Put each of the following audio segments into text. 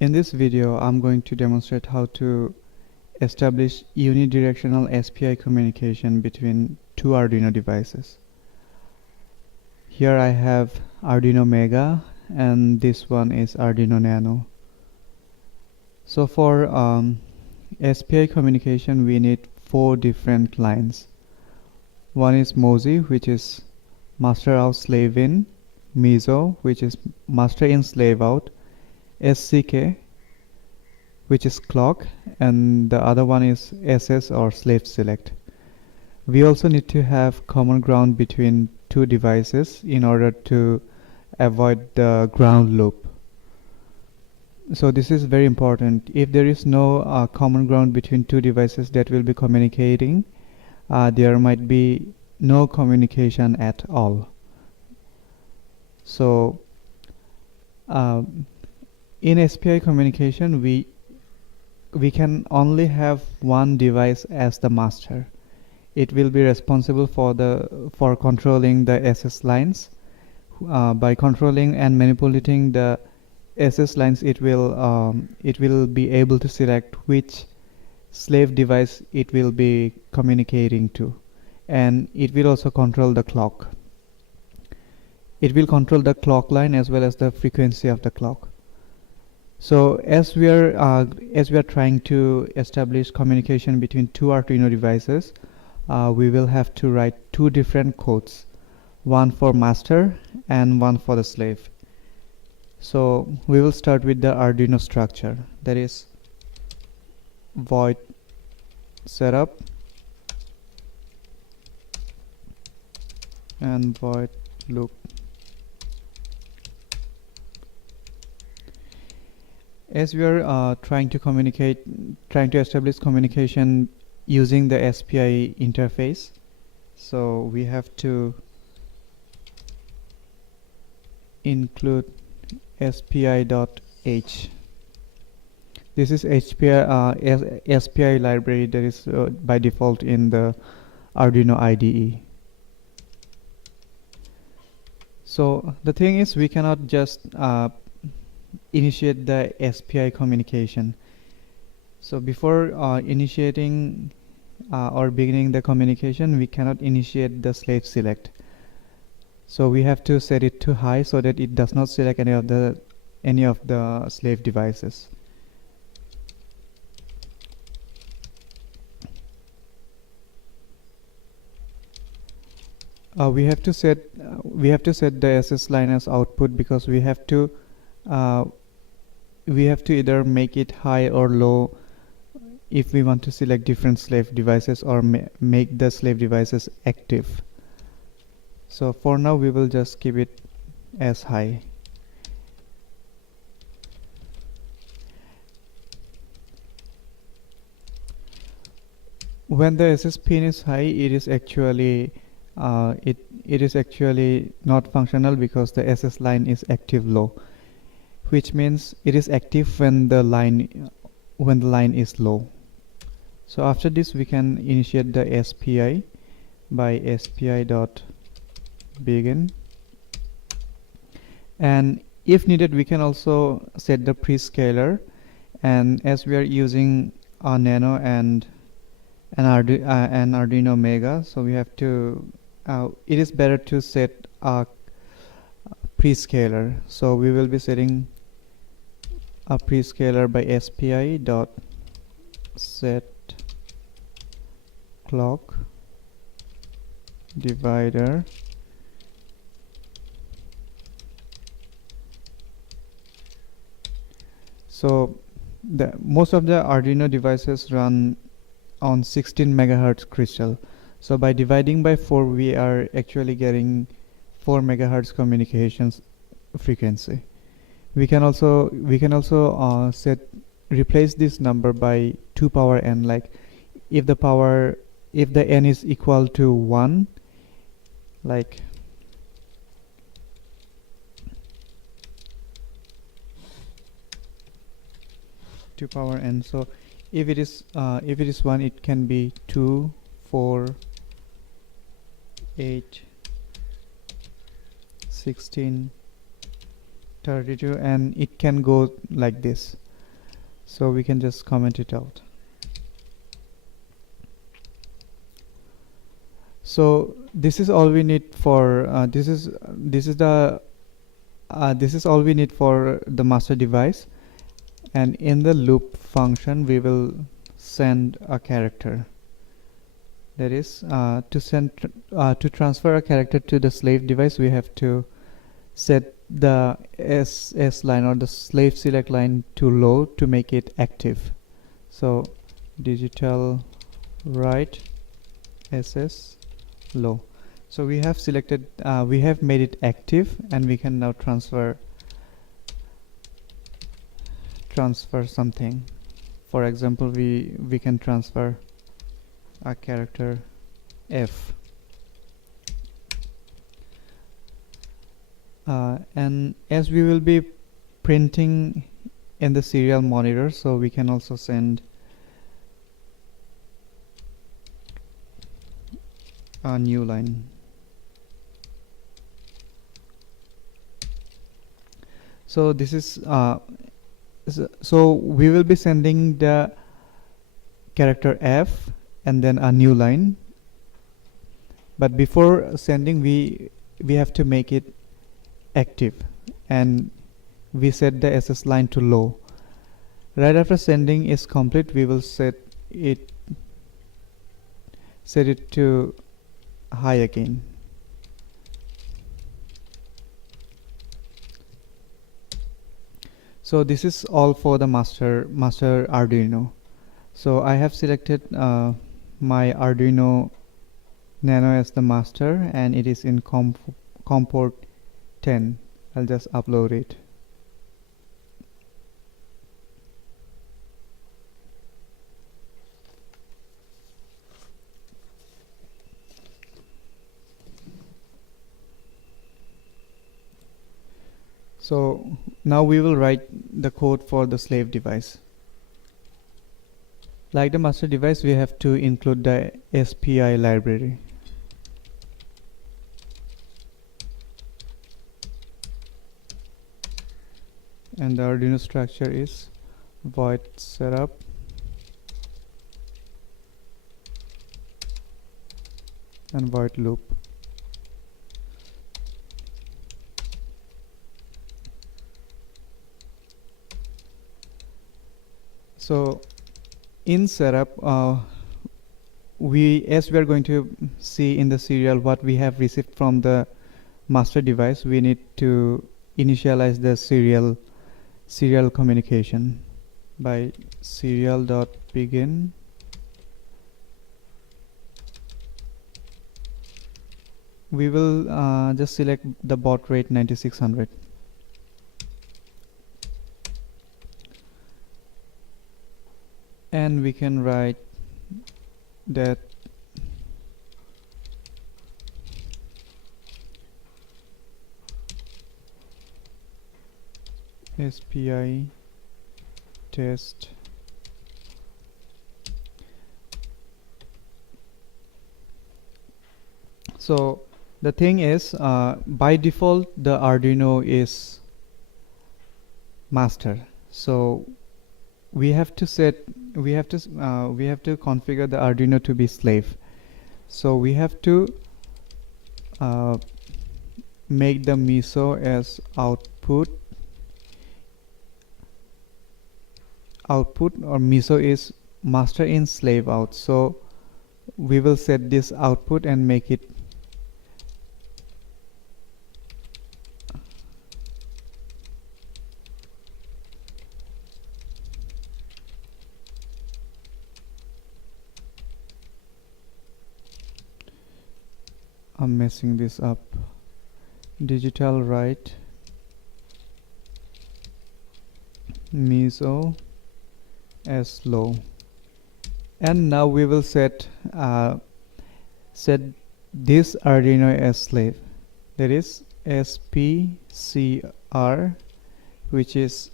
In this video, I'm going to demonstrate how to establish unidirectional SPI communication between two Arduino devices. Here I have Arduino Mega and this one is Arduino Nano. So for SPI communication we need 4 different lines. One is MOSI, which is master out slave in, MISO, which is master in slave out, SCK, which is clock, and the other one is SS or slave select. We also need to have common ground between two devices in order to avoid the ground loop. So this is very important. If there is no common ground between two devices that will be communicating, there might be no communication at all. So in SPI communication we can only have one device as the master. It will be responsible for controlling the SS lines. By controlling and manipulating the SS lines, it will be able to select which slave device it will be communicating to, and it will also control the clock. It will control the clock line as well as the frequency of the clock. So as we are trying to establish communication between two Arduino devices, we will have to write two different codes, one for master and one for the slave. So we will start with the Arduino structure, that is void setup and void loop. As we are trying to establish communication using the SPI interface, so we have to include spi.h. This is SPI library that is by default in the Arduino IDE. So the thing is, we cannot just initiate the SPI communication. So before initiating or beginning the communication, we cannot initiate the slave select. So we have to set it to high so that it does not select any of the slave devices. We have to set the SS line as output, because we have to either make it high or low if we want to select different slave devices or make the slave devices active. So for now we will just keep it as high. When the SS pin is high, it is actually not functional, because the SS line is active low, which means it is active when the line is low. So after this we can initiate the SPI by spi.begin, and if needed we can also set the prescaler. And as we are using a Nano and an Arduino Mega, so we have to it is better to set a prescaler. So we will be setting a prescaler by spi.set clock divider so most of the Arduino devices run on 16 megahertz crystal. So by dividing by 4 we are actually getting 4 megahertz communications frequency. We can also replace this number by 2 power n, like if the n is equal to 1, like to power n. So if it is 1, it can be 2, 4, 8, 16, 32, and it can go like this. so we can just comment it out. So this is all we need for this is all we need for the master device, and in the loop function we will send a character. That is to transfer a character to the slave device, we have to set the SS line or the slave select line to low to make it active. So digital write SS low. So we have selected we have made it active, and we can now transfer something. For example, we can transfer a character F, and as we will be printing in the serial monitor, so we can also send a new line. So this is so we will be sending the character F and then a new line, but before sending we have to make it active, and we set the SS line to low. Right after sending is complete, we will set it to high again. So this is all for the master Arduino. So I have selected my Arduino Nano as the master, and it is in COM port 10. I'll just upload it. So now we will write the code for the slave device. Like the master device, we have to include the SPI library. And the Arduino structure is void setup and void loop. So in setup, as we are going to see in the serial what we have received from the master device, we need to initialize the serial communication by serial.begin we will just select the baud rate 9600. And we can write that SPI test so the thing is by default the Arduino is master, so we have to configure the Arduino to be slave. So we have to make the MISO as output or MISO is master in slave out. So we will set this output and make it I'm messing this up. Digital write MISO as low, and now we will set this Arduino as slave, that is SPCR, which is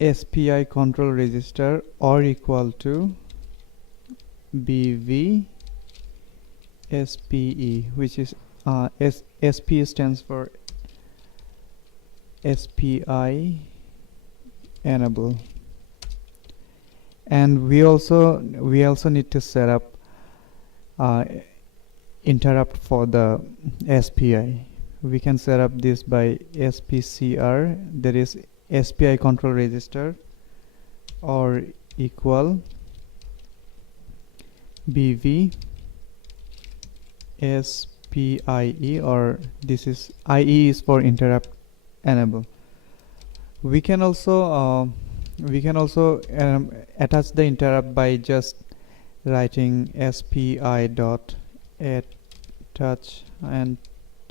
SPI control register or equal to BV SPE, which is SP stands for SPI enable. And we also need to set up interrupt for the SPI. We can set up this by SPCR, that is SPI control register, or equal BV SPIE, or this is IE is for interrupt enable. We can also attach the interrupt by just writing SPI dot attach and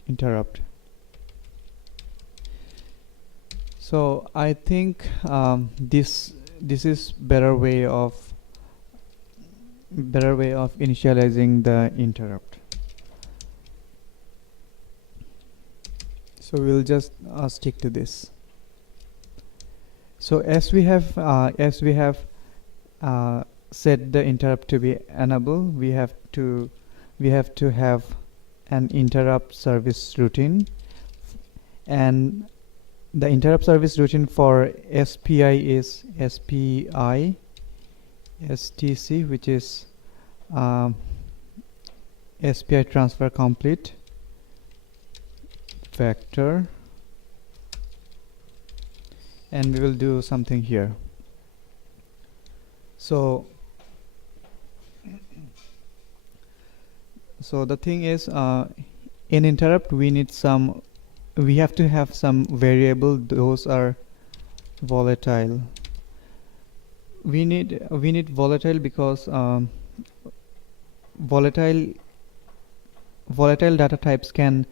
interrupt. So I think this is better way of initializing the interrupt. So we'll just stick to this. So as we have set the interrupt to be enable, we have to have an interrupt service routine, and the interrupt service routine for SPI is SPI STC, which is SPI transfer complete vector, and we will do something here. So the thing is, in interrupt we have to have some variable. Those are volatile. We need volatile because volatile data types can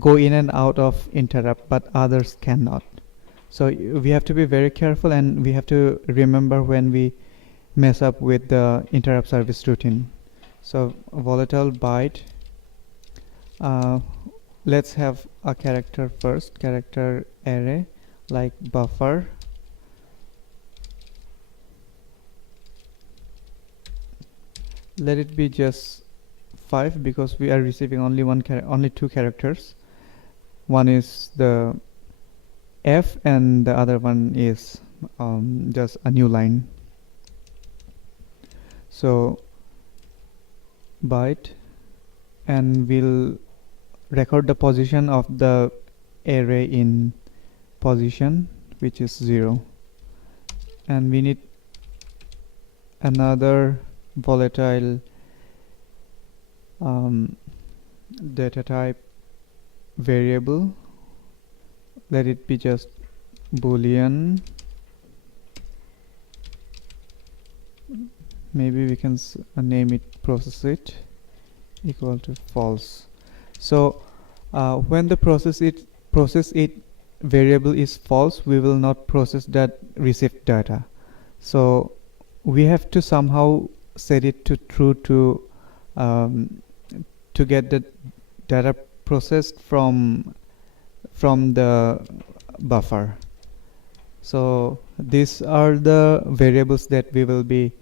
go in and out of interrupt, but others cannot. So we have to be very careful, and we have to remember when we mess up with the interrupt service routine. So volatile byte, let's have a character first, character array like buffer. Let it be just 5 because we are receiving only two characters. One is the F and the other one is just a new line. So byte, and we'll record the position of the array in position, which is 0, and we need another volatile data type variable. Let it be just boolean. Maybe we can name it process it equal to false. So when the process it variable is false, we will not process that received data. So we have to somehow set it to true to get the data processed from the buffer. So these are the variables that we will be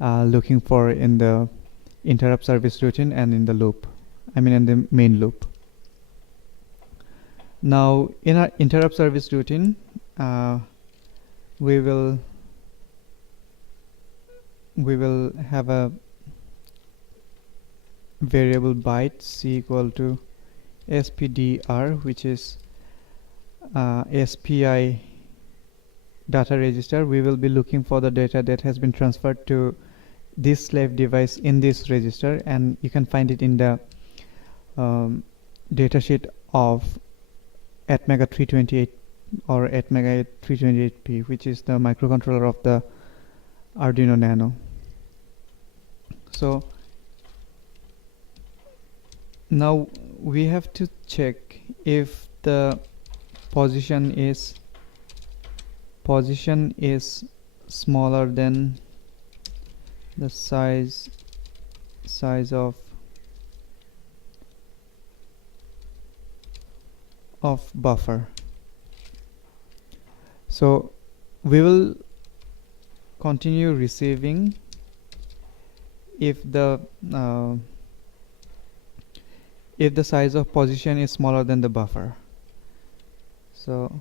looking for in the interrupt service routine and in the loop, in the main loop. Now in our interrupt service routine, we will have a variable byte c equal to spdr, which is SPI data register. We will be looking for the data that has been transferred to this slave device in this register, and you can find it in the datasheet of Atmega 328 or Atmega 328P, which is the microcontroller of the Arduino Nano. So now we have to check if the position is smaller than the size of buffer. So we will continue receiving if the size of position is smaller than the buffer. So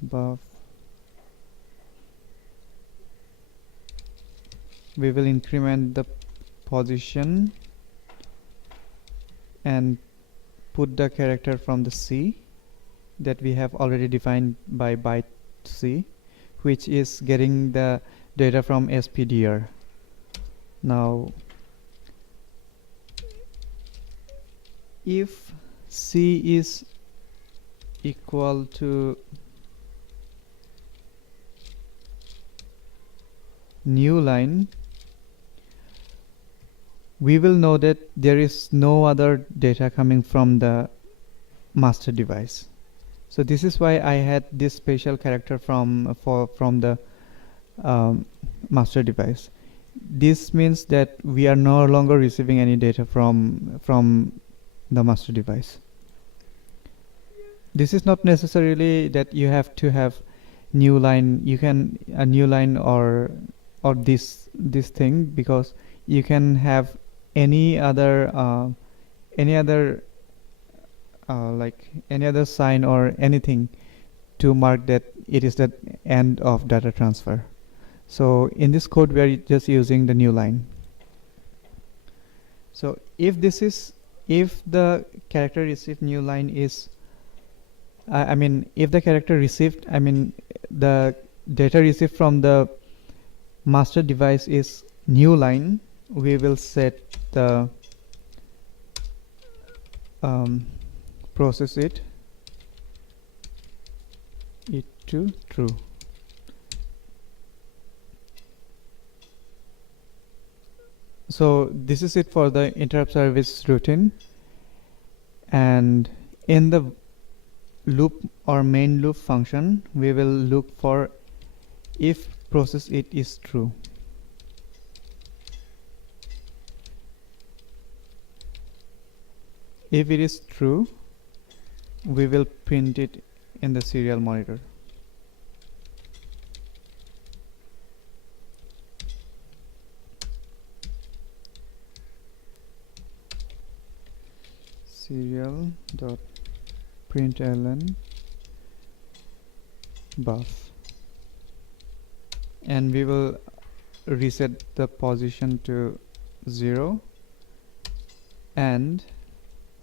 buff we will increment the position and put the character from the C that we have already defined by byte C, which is getting the data from SPDR. Now if C is equal to new line, we will know that there is no other data coming from the master device. So this is why I had this special character from the master device. This means that we are no longer receiving any data from the master device. This is not necessarily that you have to have new line. You can a new line or this thing, because you can have any other like any other sign or anything to mark that it is the end of data transfer. So in this code we are just using the new line. So if the character received new line is if the character received the data received from the master device is new line, we will set the process it to true. So this is it for the interrupt service routine, and in the loop or main loop function we will look for if process it is true. If it is true, we will print it in the serial monitor. Serial.println buff, and we will reset the position to 0, and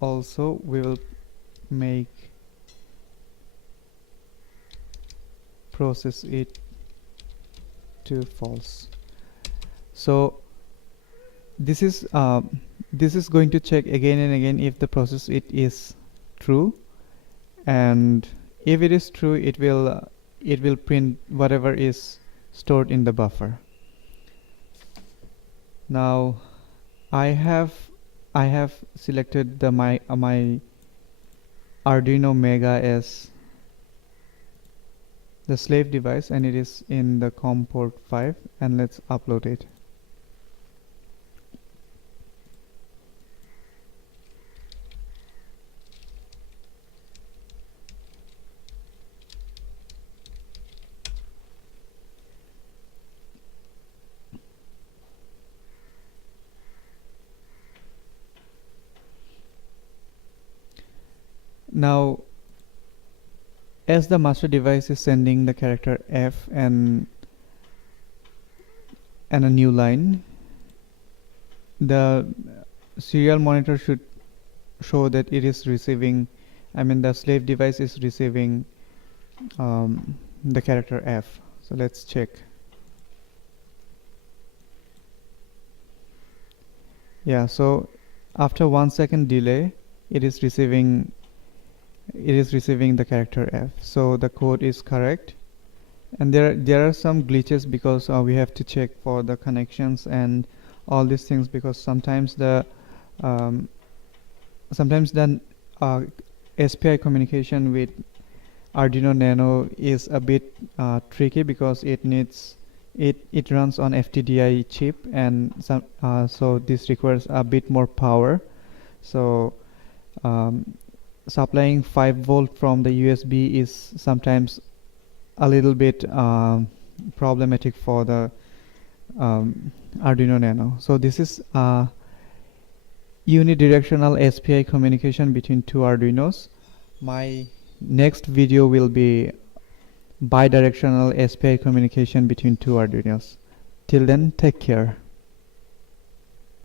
also we will make process it to false. So this is going to check again and again if the process it is true, and if it is true, it will print whatever is stored in the buffer. Now I have selected my Arduino Mega as the slave device, and it is in the COM port 5, and let's upload it. Now as the master device is sending the character F and a new line, the serial monitor should show that it is receiving, the slave device is receiving the character F. So let's check. Yeah, so after 1 second delay, it is receiving the character F. So the code is correct, and there are some glitches because we have to check for the connections and all these things, because sometimes the SPI communication with Arduino Nano is a bit tricky, because it runs on FTDI chip, and so this requires a bit more power. So supplying 5 volt from the USB is sometimes a little bit problematic for the Arduino Nano. So this is unidirectional SPI communication between two Arduinos. My next video will be bidirectional SPI communication between two Arduinos. Till then, take care.